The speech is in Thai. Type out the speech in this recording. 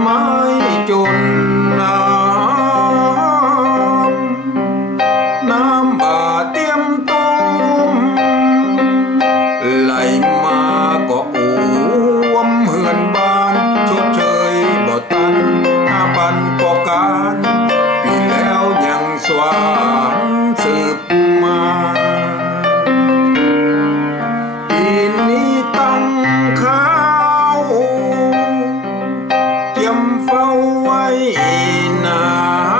ไม้จนน้ำบาเตรียมต้มไหลมาก็อ้วมเหือนบานชดเชยบ่ตัน5,000ประการปีแล้วยังสว่างสืบมาปีนี้ตั้งข้าวเตรียมเฝ้าไว้นาน